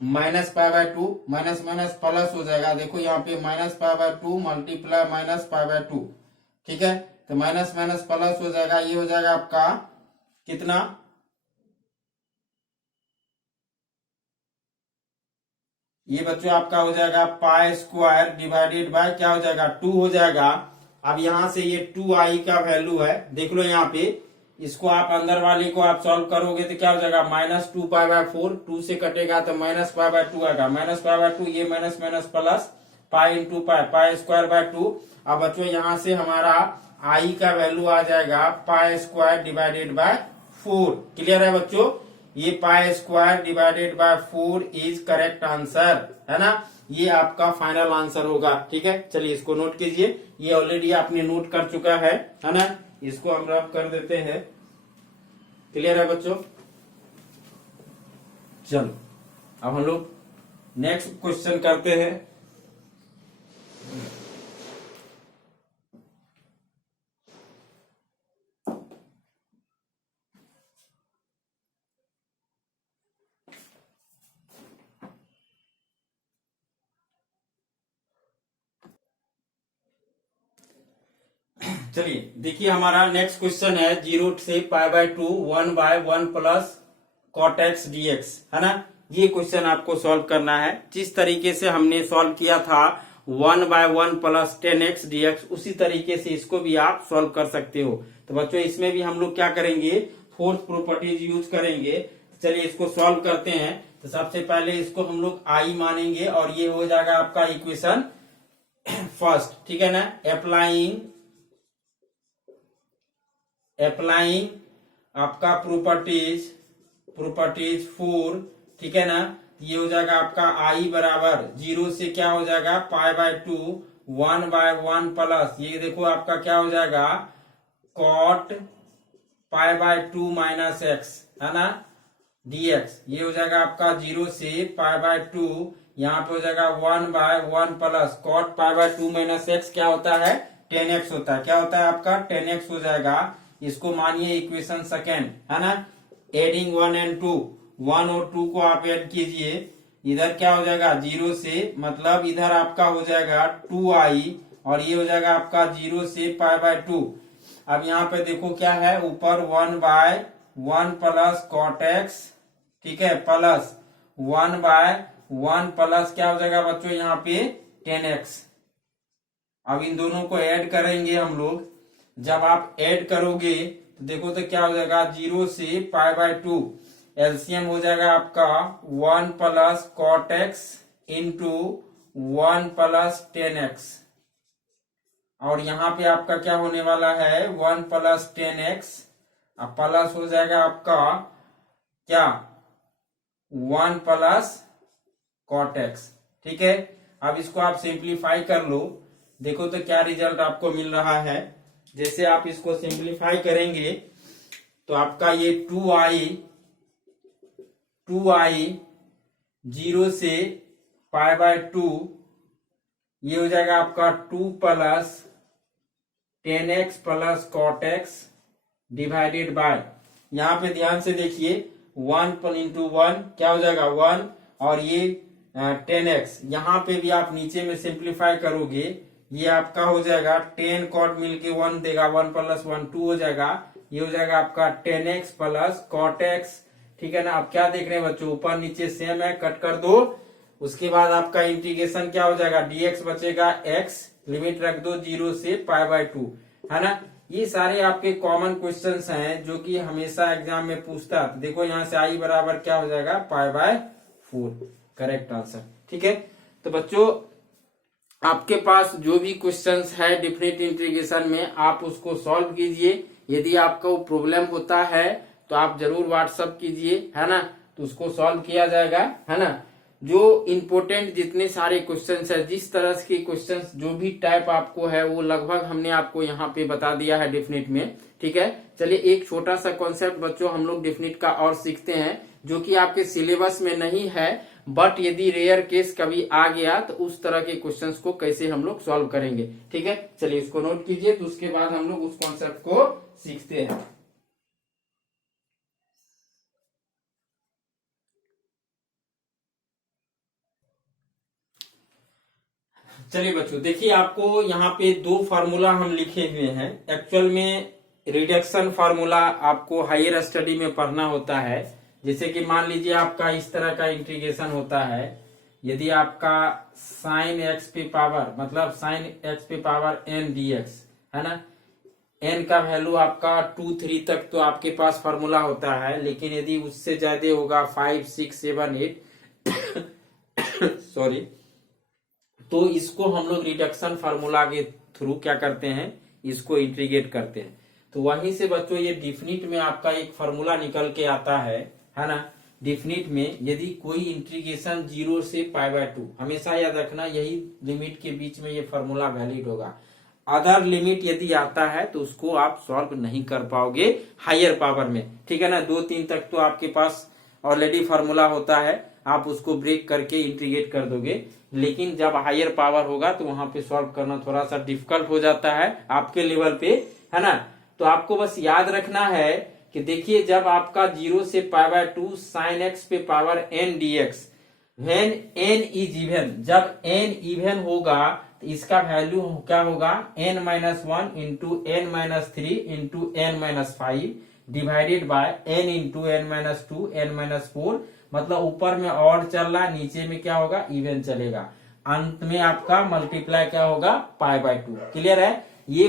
-π/2, माइनस माइनस प्लस हो जाएगा। देखो यहाँ पे -π/2 मल्टीप्लाई -π/2, ठीक है? तो माइनस माइनस प्लस हो जाएगा, ये हो जाएगा आपका कितना? ये बच्चों आपका हो जाएगा π² डिवाइडेड बाय क्या हो जाएगा? 2 हो जाएगा। अब यहां से ये 2i का वैल्यू है, देख लो यहाँ पे, इसको आप अंदर वाले को आप सॉल्व करोगे तो क्या हो जाएगा? -2π/4, 2 से कटेगा तो -π/2 आएगा, -π/2, ये minus minus plus pi into pi, π²/2। अब बच्चों यहाँ से हमारा i का वैल्यू आ जाएगा π² डिवाइडेड बाय 4। क्लियर है बच्चों? ये π² divided by 4 is correct answer, है ना? ये आपका फाइनल आंसर होगा। ठीक है, चलिए इसको नोट कीजिए, ये ऑलरेडी आपने नोट कर चुका है ना? इसको हम रफ कर देते हैं। क्लियर है बच्चों? चलो अब हम लोग नेक्स्ट क्वेश्चन करते हैं। चलिए देखिए, हमारा नेक्स्ट क्वेश्चन है 0 से π/2 1/1 प्लस cot x dx, है ना? ये क्वेश्चन आपको सॉल्व करना है। जिस तरीके से हमने सॉल्व किया था 1/1 प्लस 10x dx, उसी तरीके से इसको भी आप सॉल्व कर सकते हो। तो बच्चों इसमें भी हम लोग क्या करेंगे? फोर्थ प्रॉपर्टीज यूज करेंगे। चलिए इसको सॉल्व करते हैं। तो सबसे पहले इसको हम लोग i मानेंगे और ये हो जाएगा आपका इक्वेशन फर्स्ट, ठीक है ना? अप्लाइंग आपका प्रॉपर्टीज 4, ठीक है ना? ये हो जाएगा आपका i बराबर 0 से क्या हो जाएगा? π/2 1/1 प्लस, ये देखो आपका क्या हो जाएगा? cot π/2 माइनस x, है ना? dx। ये हो जाएगा आपका 0 से π/2, यहाँ पे हो जाएगा 1/1 प्लस cot π/2 माइनस x क्या होता है? 10x होता है। क्या होता है आपका? 10x हो जाएगा। इसको मानिए इक्वेशन सेकेंड, है ना? एडिंग 1 एंड 2, 1 और 2 को आप ऐड कीजिए। इधर क्या हो जाएगा? 0 से, मतलब इधर आपका हो जाएगा 2i और ये हो जाएगा आपका 0 से π/2। अब यहाँ पे देखो क्या है, ऊपर 1/1 प्लस cot x, ठीक है, प्लस 1/1 प्लस क्या हो जाएगा बच्चों यहाँ पे? 10x। अब इन दोनों को ऐड करेंगे हम लोग। जब आप ऐड करोगे तो देखो तो क्या हो जाएगा? 0 से π/2, एलसीएम हो जाएगा आपका 1 plus cot x into 1 plus 10x, और यहाँ पे आपका क्या होने वाला है? 1 प्लस 10x, अब प्लस हो जाएगा आपका क्या? 1 प्लस cot x, ठीक है? अब इसको आप सिंप्लीफाई कर लो, देखो तो क्या रिजल्ट आपको मिल रहा है। जैसे आप इसको सिंप्लीफाई करेंगे तो आपका ये 2i 0 से π/2, ये हो जाएगा आपका 2 plus 10x plus cot x divided bye, यहाँ पे ध्यान से देखिए 1 इंटू 1 क्या हो जाएगा? 1, और ये 10x, यहाँ पे भी आप नीचे में सिंप्लीफाई करोगे, ये आपका हो जाएगा 10 cot मिलके 1 देगा, 1 प्लस 1 2 हो जाएगा। ये हो जाएगा आपका 10x प्लस cot x, ठीक है ना? अब क्या देख रहे हैं बच्चों? ऊपर नीचे सेम है, कट कर दो। उसके बाद आपका इंटीग्रेशन क्या हो जाएगा? dx बचेगा x, लिमिट रख दो 0 से π/2, है ना? ये सारे आपके कॉमन क्वेश्चंस हैं जो कि हमेशा एग्जाम में पूछता है। देखो यहाँ से i बराबर क्या हो जाएगा? π/4, करेक्ट आंसर। ठीक है, तो बच्चों आपके पास जो भी क्वेश्चंस है डिफिनेट इंटीग्रेशन में, आप उसको सॉल्व कीजिए। यदि आपको प्रॉब्लम होता है तो आप जरूर व्हाट्सअप कीजिए, है ना? तो उसको सॉल्व किया जाएगा, है ना? जो इम्पोर्टेंट जितने सारे क्वेश्चंस है, जिस तरह के क्वेश्चंस जो भी टाइप आपको है वो लगभग हमने आपको यहाँ पे बता दिया है डेफिनेट में। ठीक है, चलिए एक छोटा सा कॉन्सेप्ट बच्चों हम लोग डेफिनेट का और सीखते हैं, जो कि आपके सिलेबस में नहीं है, बट यदि रेयर केस कभी आ गया तो उस तरह के क्वेश्चंस को कैसे हम लोग सॉल्व करेंगे। ठीक है, चलिए इसको नोट कीजिए, तो उसके बाद हम लोग उस कॉन्सेप्ट को सीखते हैं। चलिए बच्चों देखिए, आपको यहाँ पे दो फार्मूला हम लिखे हुए हैं। एक्चुअल में रिडक्शन फार्मूला आपको हायर स्टडी में पढ़ना होता है। जैसे कि मान लीजिए आपका इस तरह का इंटीग्रेशन होता है, यदि आपका साइन एक्स पे पावर मतलब साइन एक्स पे पावर एन डी एक्स है ना, एन का वैल्यू आपका 2, 3 तक तो आपके पास फार्मूला होता है, लेकिन यदि उससे ज्यादा होगा 5, 6, 7, 8 सॉरी, तो इसको हम लोग रिडक्शन फार्मूला के थ्रू क्या करते हैं, इसको इंटीग्रेट करते हैं। तो वहीं से बच्चों ये डिफिनिट में आपका एक फार्मूला निकल के आता है ना। डिफिनिट में यदि कोई इंटीग्रेशन 0 से π/2, हमेशा याद रखना यही लिमिट के बीच में ये फार्मूला वैलिड होगा। अदर लिमिट यदि आता है तो उसको आप सॉल्व नहीं कर पाओगे हायर पावर में। ठीक है ना, 2, 3 तक तो आपके पास ऑलरेडी फार्मूला होता है, आप उसको ब्रेक करके इंटीग्रेट कर दोगे, लेकिन जब हायर पावर होगा तो वहां पे सॉल्व करना थोड़ा सा डिफिकल्ट हो जाता है आपके लेवल पे, है ना। तो आपको बस याद रखना है कि देखिए, जब आपका 0 से π/2 साइन एक्स पे power n d x, when n is even, जब एन इवन होगा तो इसका वैल्यू क्या होगा, n-1 into n-3 into n-5 divided by n into n-2 n-4, मतलब ऊपर में ऑड चल रहा है, नीचे में क्या होगा, इवन चलेगा, अंत में आपका मल्टीप्लाई क्या होगा, π/2। क्लियर है। ये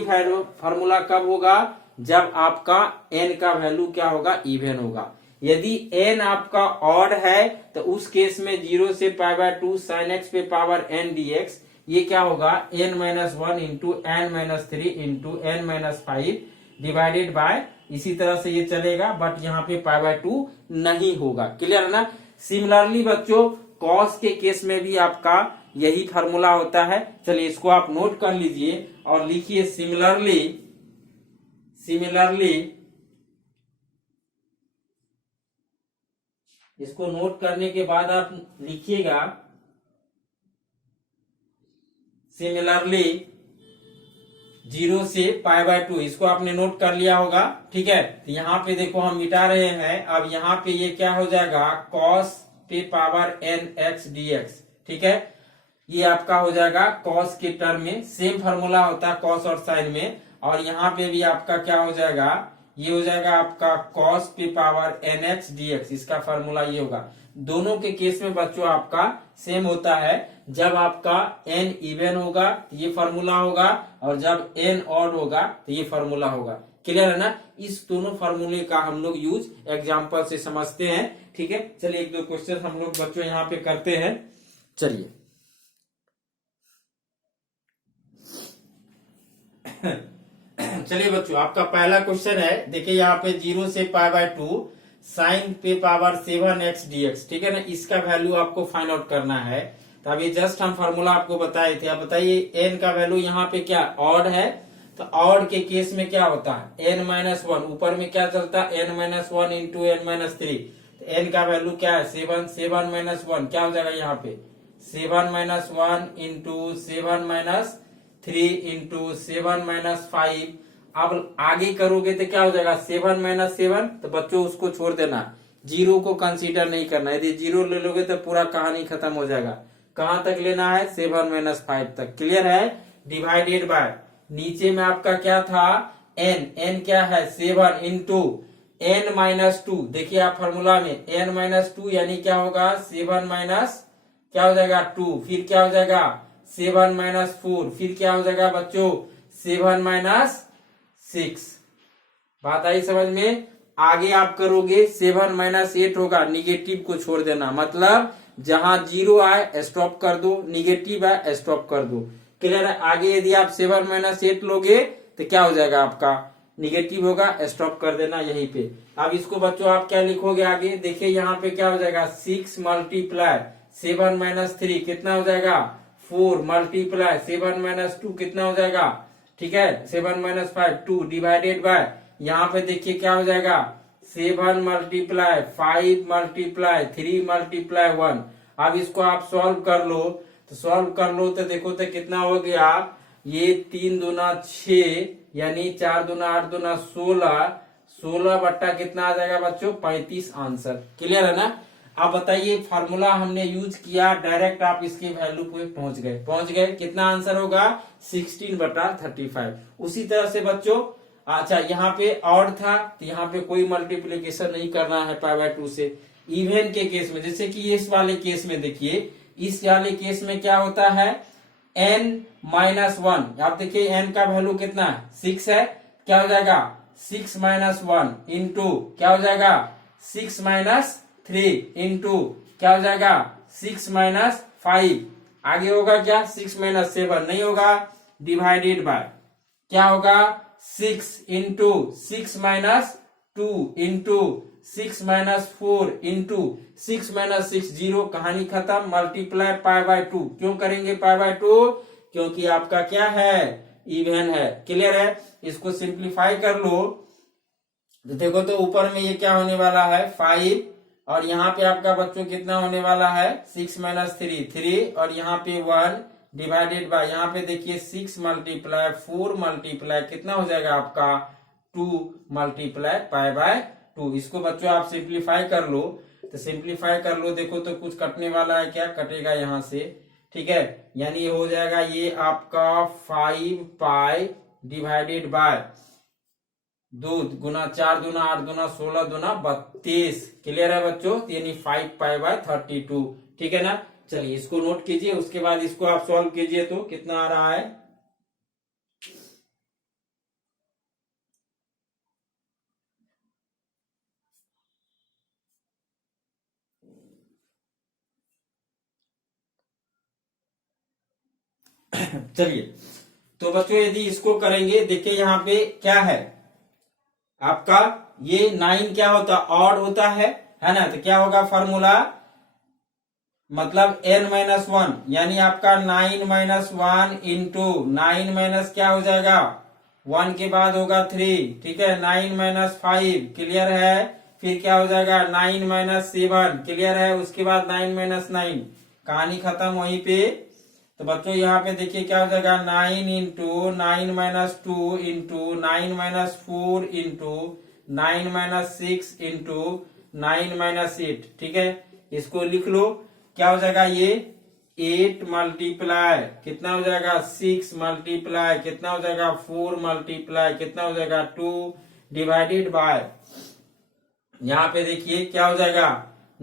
फार्मूला कब होगा, जब आपका n का वैल्यू क्या होगा, इवन होगा। यदि n आपका ऑड है तो उस केस में 0 से π/2 साइन एक्स पे पावर n dx, ये क्या होगा, n-1 into n-3 into n-5 divided bye, इसी तरह से ये चलेगा, बट यहाँ पे π/2 नहीं होगा। क्लियर है ना। सिमिलरली बच्चों कॉस के केस में भी आपका यही फार्मूला होता है। चलिए इसको आप नोट कर लीजिए और लिखिए सिमिलरली इसको नोट करने के बाद आप लिखिएगा सिमिलरली 0 से π/2, इसको आपने नोट कर लिया होगा। ठीक है, तो यहाँ पे देखो हम मिटा रहे हैं, अब यहाँ पे ये क्या हो जाएगा, cos पे पावर n x dx। ठीक है, ये आपका हो जाएगा cos के टर्म में, सेम फार्मूला होता है cos और sin में, और यहाँ पे भी आपका क्या हो जाएगा, ये हो जाएगा आपका cos पे पावर nx dx, इसका फार्मूला ये होगा। दोनों के केस में बच्चों आपका सेम होता है, जब आपका n इवन होगा तो ये फार्मूला होगा, और जब n ऑड होगा तो ये फार्मूला होगा। क्लियर है ना। इस दोनों फार्मूले का हम लोग यूज एग्जांपल से समझते हैं। ठीक है, चलिए एक दो क्वेश्चन हम लोग बच्चों यहाँ पे करते हैं। चलिए चलिए बच्चों, आपका पहला क्वेश्चन है, देखिए यहाँ पे 0 से π/2 साइन पे पावर 7x dx। ठीक है ना, इसका वैल्यू आपको फाइंड आउट करना है। तो अभी जस्ट हम फार्मूला आपको बताए थे। आप बताइए n का वैल्यू यहाँ पे क्या ऑड है, तो ऑड के केस में क्या होता है, n-1, ऊपर में क्या चलता है, n-1 इंटू n-3, तो n का वैल्यू क्या है, 7, 7-1 क्या हो जाएगा यहाँ पे, 7-1 इंटू 7-3 इंटू 7-5। अब आगे करोगे तो क्या हो जाएगा, 7-7, तो बच्चों उसको छोड़ देना, जीरो को कंसीडर नहीं करना। यदि जीरो ले लोगे तो पूरा कहानी खत्म हो जाएगा। कहां तक लेना है, 7-5 तक। क्लियर है। डिवाइडेड बाय, नीचे में आपका क्या था, n क्या है, 7 इंटू n-2। देखिए आप फार्मूला में n-2 यानी क्या होगा, 7 माइनस क्या हो जाएगा 2, फिर क्या हो जाएगा 7-4, फिर क्या हो जाएगा बच्चों 7-6। बात आई समझ में। आगे आप करोगे 7-8 होगा, निगेटिव को छोड़ देना, मतलब जहां जीरो आए स्टॉप कर दो, निगेटिव आए स्टॉप कर दो। क्लियर है। आगे यदि आप 7-8 लोगे तो क्या हो जाएगा, आपका निगेटिव होगा, स्टॉप कर देना यहीं पे। अब इसको बच्चों आप क्या लिखोगे आगे, देखिए यहाँ पे क्या हो जाएगा, 6 मल्टीप्लाई 7 माइनस 3 कितना हो जाएगा 4 मल्टीप्लाई 7 माइनस 2 कितना हो जाएगा, ठीक है 7 माइनस 5 2 डिवाइडेड बाय, यहाँ पे देखिए क्या हो जाएगा 7 मल्टीप्लाई 5 मल्टीप्लाई 3 मल्टीप्लाई 1। अब इसको आप सॉल्व कर लो, तो सॉल्व कर लो तो देखो तो कितना हो गया, ये 3 दूना 6 यानी 4 दूना 8 दूना 16, 16 बट्टा कितना आ जाएगा बच्चों 35 आंसर। क्लियर है ना। अब बताइए फार्मूला हमने यूज किया, डायरेक्ट आप इसके वैल्यू पे पहुंच गए कितना आंसर होगा 16/35। उसी तरह से बच्चों अच्छा यहाँ पे ऑड था तो यहाँ पे कोई मल्टीप्लीकेशन नहीं करना है π/2 से। इवन के केस में जैसे कि इस वाले केस में देखिए, इस वाले केस में क्या होता है n-1, आप देखिए n का वैल्यू कितना है 6 है, क्या हो जाएगा 6 माइनस 1 इंटू क्या हो जाएगा 6 माइनस 3 इंटू क्या हो जाएगा 6 माइनस 5, आगे होगा क्या 6 माइनस 7 नहीं होगा, डिवाइडेड बाय क्या होगा 6 into 6 minus 2 into 6 minus 4 into 6 minus 6 0, कहानी खत्म, मल्टीप्लाई π/2। क्यों करेंगे π/2, क्योंकि आपका क्या है इवन है। क्लियर है। इसको सिंप्लीफाई कर लो तो देखो तो ऊपर में ये क्या होने वाला है 5, और यहाँ पे आपका बच्चों कितना होने वाला है 6 माइनस 3 और यहाँ पे 1 डिवाइडेड बाय, यहाँ पे देखिए 6 मल्टीप्लाई 4 मल्टीप्लाई कितना हो जाएगा आपका 2 मल्टीप्लाई π/2। इसको बच्चों आप सिंप्लीफाई कर लो, तो सिंप्लीफाई कर लो देखो तो कुछ कटने वाला है, क्या कटेगा यहाँ से, ठीक है, यानी ये हो जाएगा ये आपका 5π डिवाइडेड बाय 2 गुना 4 दूना 8 दूना 16 दूना 32। क्लियर है बच्चों, यानी 5π/32। ठीक है ना। चलिए इसको नोट कीजिए, उसके बाद इसको आप सॉल्व कीजिए तो कितना आ रहा है। चलिए तो बच्चों यदि इसको करेंगे, देखिए यहाँ पे क्या है आपका ये 9 क्या होता ऑड होता है ना, तो क्या होगा फॉर्मूला, मतलब n-1 यानी आपका 9-1 इंटू 9 माइनस क्या हो जाएगा 1 के बाद होगा 3, ठीक है 9-5 क्लियर है, फिर क्या हो जाएगा 9-7 क्लियर है, उसके बाद 9-9 कहानी खत्म वहीं पे। तो बच्चों यहाँ पे देखिए क्या हो जाएगा 9 इंटू 9-2 इंटू 9-4 इंटू 9-6 इंटू 9-8, ठीक है, इसको लिख लो क्या हो जाएगा ये 8 मल्टीप्लाई कितना हो जाएगा 6 मल्टीप्लाई कितना हो जाएगा 4 मल्टीप्लाई कितना हो जाएगा 2 डिवाइडेड बाय, यहाँ पे देखिए क्या हो जाएगा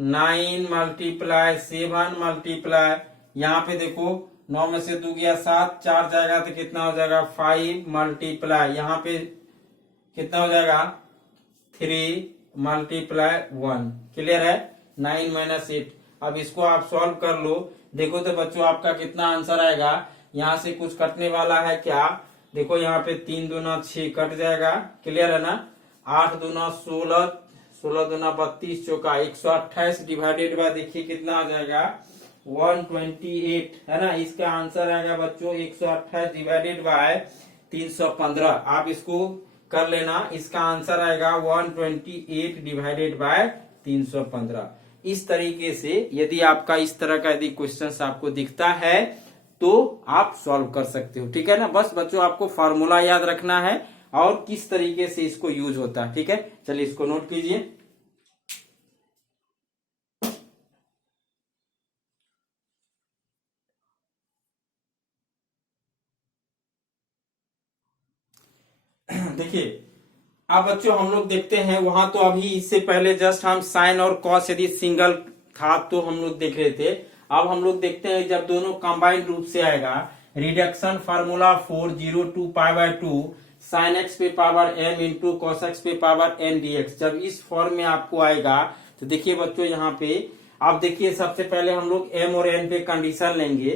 9 मल्टीप्लाई 7 मल्टीप्लाई, यहाँ पे देखो 9 में से 2 गया 7, 4 जाएगा तो कितना हो जाएगा 5 मल्टीप्लाई, यहाँ पे कितना हो जाएगा 3 मल्टीप्लाई 1। क्लियर है 9-8। अब इसको आप सॉल्व कर लो, देखो तो बच्चों आपका कितना आंसर आएगा, यहाँ से कुछ कटने वाला है क्या, देखो यहाँ पे 3 दूना 6 कट जाएगा, क्लियर है ना, 8 दूना 16, 16 दूना 32 चौका 128 डिवाइडेड बाय देखिए कितना आ जाएगा 128 है ना, इसका आंसर आएगा बच्चों 128 डिवाइडेड बाय 315। आप इसको कर लेना, इसका आंसर आएगा 128 डिवाइडेड बाय 315। इस तरीके से यदि आपका इस तरह का यदि क्वेश्चन आपको दिखता है तो आप सॉल्व कर सकते हो। ठीक है ना। बस बच्चों आपको फॉर्मूला याद रखना है और किस तरीके से इसको यूज होता है। ठीक है, चलिए इसको नोट कीजिए। देखिए अब बच्चों हम लोग देखते हैं, वहां तो अभी इससे पहले जस्ट हम साइन और कॉस यदि सिंगल था तो हम लोग देख रहे थे। अब हम लोग देखते हैं जब दोनों कंबाइंड रूप से आएगा, reduction formula 4 to π/2 sine x पे power m into cos x पे पावर n dx, जब इस फॉर्म में आपको आएगा तो देखिए बच्चों यहाँ पे आप देखिए सबसे पहले हम लोग m और n पे कंडीशन लेंगे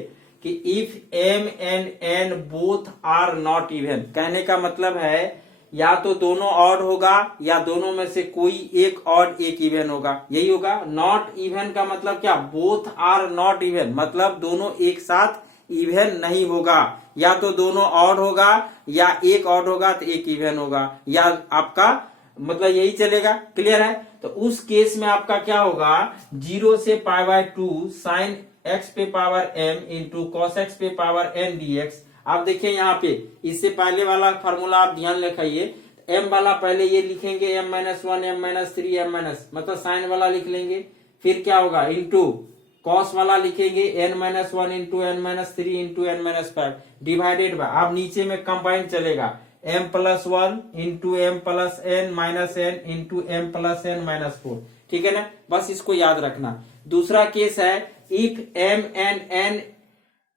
कि if m and n both are not even, कहने का मतलब है या तो दोनों ऑड होगा या दोनों में से कोई एक ऑड एक इवन होगा, यही होगा। नॉट इवन का मतलब क्या, बोथ आर नॉट इवन, मतलब दोनों एक साथ इवन नहीं होगा, या तो दोनों ऑड होगा या एक ऑड होगा तो एक इवन होगा, या आपका मतलब यही चलेगा। क्लियर है? तो उस केस में आपका क्या होगा, 0 से π/2 साइन x पे power m into cos x पे पावर n dx। आप देखिए यहाँ पे इससे पहले वाला फॉर्मूला आप ध्यान रखिए, m वाला पहले ये लिखेंगे m-1 m-3 m मतलब साइन वाला लिख लेंगे, फिर क्या होगा इंटू कॉस वाला लिखेंगे n-1 into n-3 into n-5 divided bye, अब नीचे में कंबाइन चलेगा m+1 into m+n-n into m+n-4। ठीक है ना, बस इसको याद रखना। दूसरा केस है if m and n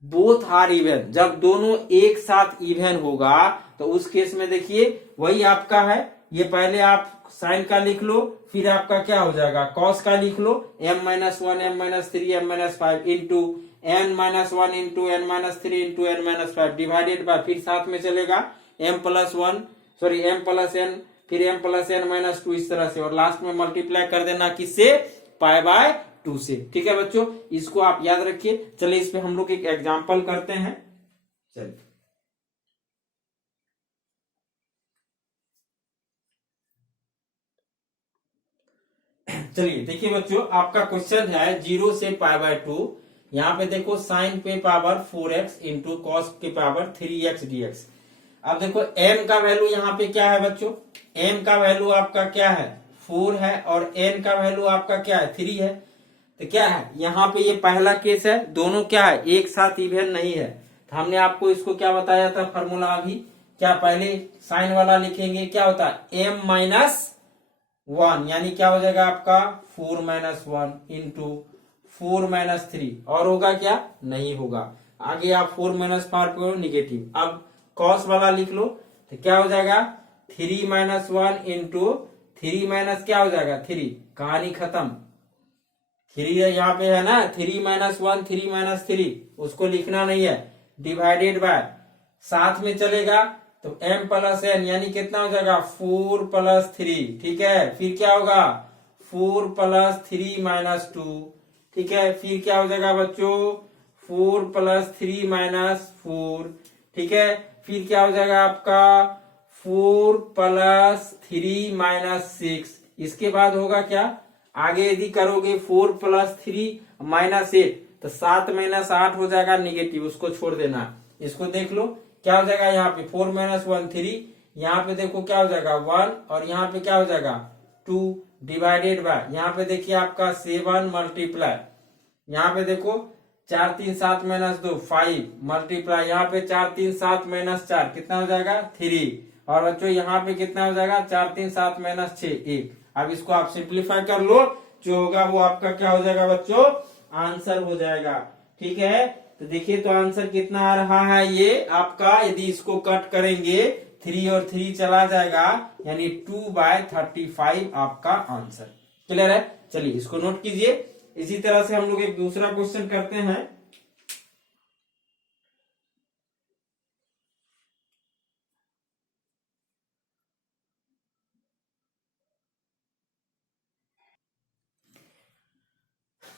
both are even, जब दोनों एक साथ इवन होगा तो उस केस में देखिए वही आपका है, ये पहले आप साइन का लिख लो, फिर आपका क्या हो जाएगा कॉस का लिख लो m-1 m-3 m-5 into n-1 into n-3 into n-5 divided bye, फिर साथ में चलेगा m+n फिर m+n-2 इस तरह से, और लास्ट में मल्टीप्लाई कर देना किससे, π/2 से। ठीक है बच्चों, इसको आप याद रखिए। चलिए इस पे हम लोग एक एग्जांपल करते हैं। चलिए चलिए देखिए बच्चों, आपका क्वेश्चन है 0 से π/2, यहाँ पे देखो साइन पे पावर 4x इंटू कॉस के पावर 3x dx। अब देखो m का वैल्यू यहाँ पे क्या है बच्चों, m का वैल्यू आपका क्या है 4 है, और n का वैल्यू आपका क्या है 3 है। तो क्या है यहाँ पे, ये पहला केस है, दोनों क्या है एक साथ इवन नहीं है। तो हमने आपको इसको क्या बताया था फॉर्मूला, अभी क्या पहले साइन वाला लिखेंगे, क्या होता है m-1 यानी क्या हो जाएगा आपका 4-1 इंटू 4-3, और होगा क्या नहीं होगा, आगे आप 4-5 को निगेटिव। अब कॉस वाला लिख लो तो क्या हो जाएगा 3-1 इंटू 3 क्या हो जाएगा 3, कहानी खत्म। 3 यहाँ पे है ना, 3-1 3-3, उसको लिखना नहीं है, डिवाइडेड बाय, साथ में चलेगा तो m+n यानी कितना हो जाएगा 4+3। ठीक है, फिर क्या होगा 4+3-2। ठीक है, फिर क्या हो जाएगा बच्चों 4+3-4। ठीक है, फिर क्या हो जाएगा आपका 4+3-6। इसके बाद होगा क्या, आगे यदि करोगे 4+3-8 तो 7-8 हो जाएगा निगेटिव, उसको छोड़ देना। इसको देख लो क्या हो जाएगा, यहाँ पे 4-1 3, यहाँ पे देखो क्या हो जाएगा 1, और यहाँ पे क्या हो जाएगा 2 डिवाइडेड बाय, यहाँ पे देखिए आपका 7 मल्टीप्लाई, यहाँ पे देखो 4-3-7-2 5 मल्टीप्लाई, यहाँ पे 4-3-7-4 कितना हो जाएगा 3, और बच्चों यहाँ पे कितना हो जाएगा 4-3-7-6 1। अब इसको आप सिंप्लीफाई कर लो, जो होगा वो आपका क्या हो जाएगा बच्चों आंसर हो जाएगा। ठीक है, तो देखिए तो आंसर कितना आ रहा है ये आपका, यदि इसको कट करेंगे 3 और 3 चला जाएगा, यानी 2/35 आपका आंसर। क्लियर है? चलिए इसको नोट कीजिए। इसी तरह से हम लोग एक दूसरा क्वेश्चन करते हैं।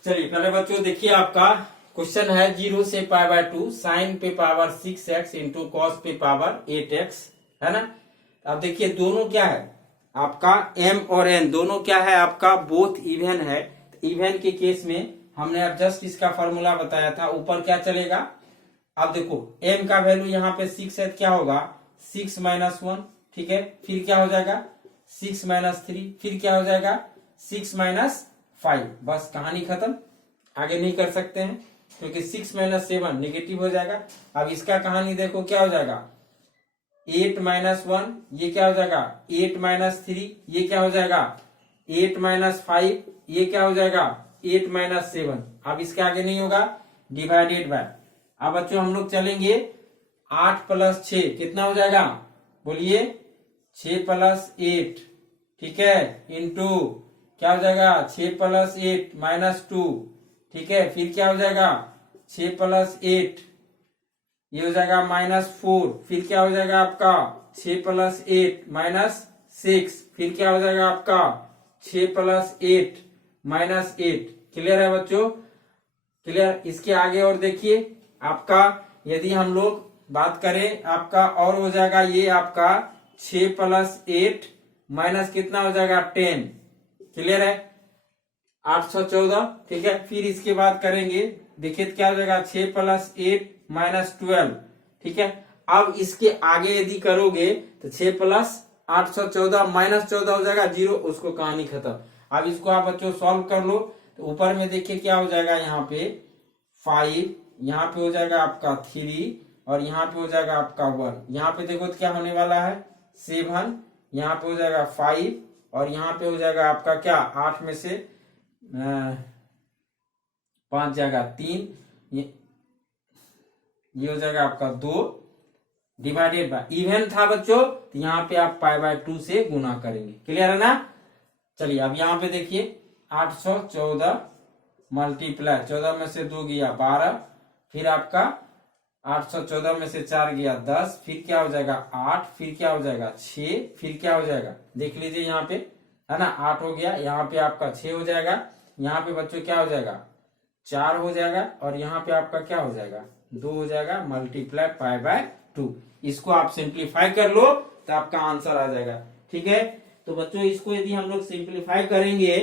चलिए पहले बच्चों देखिए, आपका क्वेश्चन है 0 से π/2 साइन पे पावर 6x इंटू कॉस पे पावर 8x, है ना। अब देखिए दोनों क्या है आपका m और n दोनों क्या है आपका बोथ इवन है। इवन के केस में हमने अब जस्ट इसका फॉर्मूला बताया था, ऊपर क्या चलेगा। अब देखो m का वैल्यू यहाँ पे 6 है, क्या होगा 6-1। ठीक है, फिर क्या हो जाएगा 6-3, फिर क्या हो जाएगा 6-5। बस कहानी खत्म, आगे नहीं कर सकते हैं क्योंकि 6-7 निगेटिव हो जाएगा। अब इसका कहानी देखो क्या हो जाएगा 8-1, ये क्या हो जाएगा 8-3, ये क्या हो जाएगा 8-5, ये क्या हो जाएगा 8-7। अब इसके आगे नहीं होगा, डिवाइडेड बाय। अब बच्चों हम लोग चलेंगे 8+6 कितना हो जाएगा बोलिए 6+8। ठीक है, इंटू क्या हो जाएगा 6+8-2। ठीक है, फिर क्या हो जाएगा 6+8, ये हो जाएगा -4, फिर क्या हो जाएगा आपका 6 प्लस 8 माइनस 6, फिर क्या हो जाएगा आपका 6 प्लस 8 माइनस 8। क्लियर है बच्चों? क्लियर। इसके आगे और देखिए आपका, यदि हम लोग बात करें आपका, और हो जाएगा ये आपका 6 प्लस 8 माइनस कितना हो जाएगा 10। क्लियर है? 814। ठीक है, फिर इसके बाद करेंगे, देखिए क्या हो जाएगा 6 प्लस 8 माइनस 12। ठीक है, अब इसके आगे यदि करोगे तो 6 प्लस 814 माइनस 14 हो जाएगा 0, उसको कहानी खत्म। अब इसको आप बच्चों सॉल्व कर लो, तो ऊपर में देखिए क्या हो जाएगा, यहाँ पे 5, यहाँ पे हो जाएगा आपका 3, और यहाँ पे हो जाएगा आपका 1। यहाँ पे देखो तो क्या होने वाला है 7, यहाँ पे हो जाएगा 5, और यहाँ पे हो जाएगा आपका क्या 8 में से 5 जाएगा 3, ये हो जाएगा आपका 2 डिवाइडेड बाय, इवन था बच्चों तो यहाँ पे आप पाई बाय 2 से गुना करेंगे। क्लियर है ना? चलिए अब यहाँ पे देखिए 814 मल्टीप्लाई 14 में से 2 गया 12, फिर आपका 814 में से 4 गया 10, फिर क्या हो जाएगा 8, फिर क्या हो जाएगा 6, फिर क्या हो जाएगा देख लीजिए यहाँ पे, है ना 8 हो गया, यहाँ पे आपका 6 हो जाएगा, यहाँ पे बच्चों क्या हो जाएगा 4 हो जाएगा, और यहाँ पे आपका क्या हो जाएगा 2 हो जाएगा, मल्टीप्लाई पाई बाय 2। इसको आप सिंप्लीफाई कर लो तो आपका आंसर आ जाएगा। ठीक है, तो बच्चों इसको यदि हम लोग सिंप्लीफाई करेंगे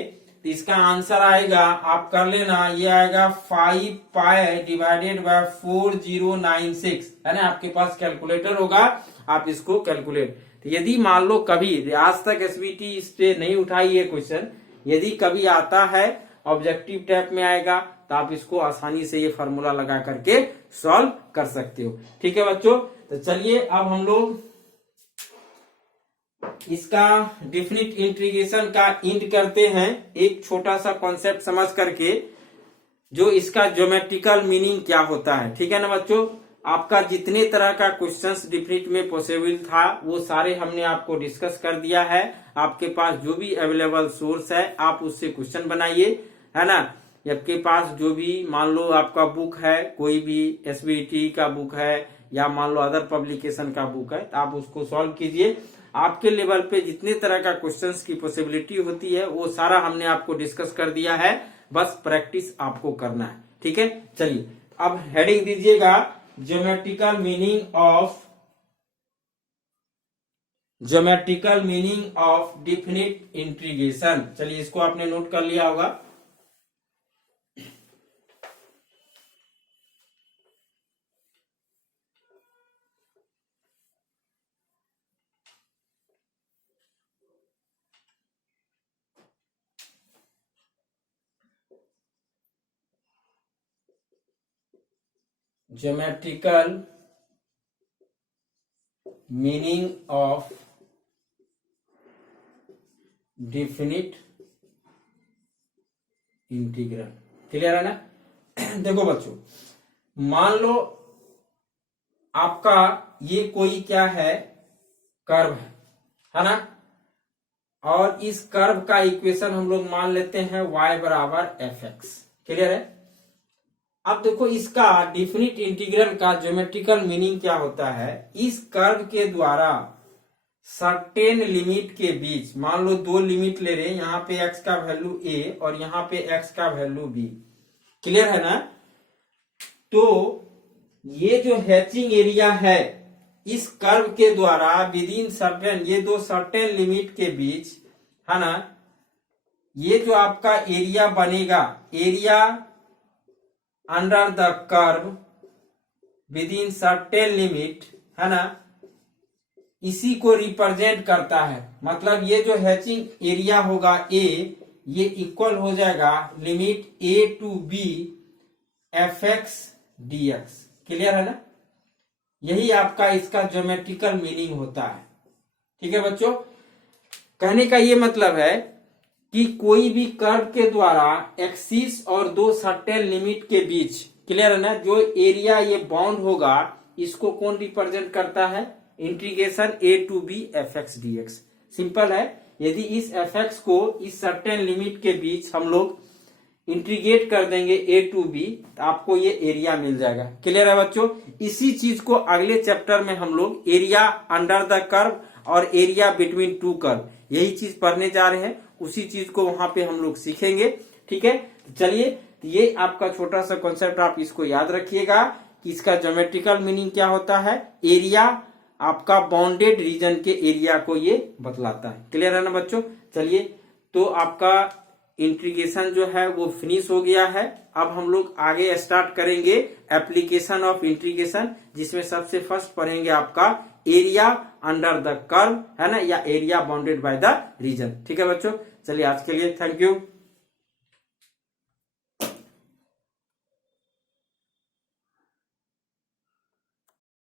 तो इसका आंसर आएगा, आप कर लेना, ये आएगा 5 पाई डिवाइडेड बाय 4096, है ना? आपके पास कैलकुलेटर होगा, आप इसको कैलकुलेट। तो यदि मान लो कभी, आज तक एसबीटी इस पे नहीं उठाई है क्वेश्चन, यदि कभी आता है ऑब्जेक्टिव टाइप में आएगा तो आप इसको आसानी से ये फॉर्मूला लगा करके सॉल्व कर सकते हो। ठीक है बच्चों, तो चलिए अब हम लोग इसका डेफिनिट इंटीग्रेशन का इंड करते हैं, एक छोटा सा कॉन्सेप्ट समझ करके, जो इसका ज्योमेट्रिकल मीनिंग क्या होता है। ठीक है ना बच्चों? आपका जितने तरह का क्वेश्चंस डिफिनिट में पॉसिबल था वो सारे हमने आपको डिस्कस कर दिया है। आपके पास जो भी अवेलेबल सोर्स है आप उससे क्वेश्चन बनाइए, है ना? आपके पास जो भी मान लो आपका बुक है, कोई भी एसबीटी का बुक है या मान लो अदर पब्लिकेशन का बुक है, तो आप उसको सॉल्व कीजिए। आपके लेवल पे जितने तरह का क्वेश्चंस की पॉसिबिलिटी होती है वो सारा हमने आपको डिस्कस कर दिया है, बस प्रैक्टिस आपको करना है। ठीक है, चलिए अब हेडिंग दीजिएगा geometrical meaning of definite integration. चलिए इसको आपने नोट कर लिया होगा। Geometrical meaning of definite integral. Clear है ना? देखो बच्चों, मान लो आपका ये कोई क्या है कर्व है ना, और इस कर्व का इक्वेशन हम लोग मान लेते हैं y बराबर fx। क्लियर है? अब देखो इसका डेफिनिट इंटीग्रल का ज्योमेट्रिकल मीनिंग क्या होता है, इस कर्व के द्वारा सर्टेन लिमिट के बीच, मान लो 2 लिमिट ले रहे हैं, यहाँ पे x का वैल्यू a और यहाँ पे x का वैल्यू b। क्लियर है ना? तो ये जो हैचिंग एरिया है इस कर्व के द्वारा विद इन सर्टेन, ये 2 सर्टेन लिमिट के बीच, है ना, ये जो आपका एरिया बनेगा, area under the curve with in certain limit, है ना, इसी को रिप्रेजेंट करता है। मतलब ये जो हैचिंग एरिया होगा a, ये इक्वल हो जाएगा limit a to b fx dx। Clear है ना? यही आपका इसका ज्योमेट्रिकल मीनिंग होता है। ठीक है बच्चों, कहने का ये मतलब है कि कोई भी कर्व के द्वारा एक्सिस और 2 सर्टेन लिमिट के बीच, क्लियर है ना, जो एरिया ये बाउंड होगा इसको कौन रिप्रेजेंट करता है, integration a to b fx dx। Simple है, यदि इस fx को इस सर्टेन लिमिट के बीच हम लोग इंटीग्रेट कर देंगे ए टू बी, तो आपको ये एरिया मिल जाएगा। क्लियर है बच्चों? इसी चीज को अगले चैप्टर में हम लोग एरिया अंडर द कर्व और एरिया बिटवीन टू कर्व, यही चीज पढ़ने जा रहे हैं, उसी चीज को वहां पे हम लोग सीखेंगे। ठीक है, चलिए ये आपका छोटा सा कॉन्सेप्ट आप इसको याद रखिएगा कि इसका ज्योमेट्रिकल मीनिंग क्या होता है। एरिया आपका बाउंडेड रीजन के एरिया को ये बतलाता है। क्लियर है ना बच्चों? चलिए, तो आपका इंटीग्रेशन जो है वो फिनिश हो गया है। अब हम लोग आगे स्टार्ट करेंगे एप्लीकेशन ऑफ इंटीग्रेशन, जिसमें सबसे फर्स्ट पढ़ेंगे आपका एरिया अंडर द कर्व, है ना, या area bounded by the region. ठीक है बच्चों, चलिए आज के लिए थैंक यू।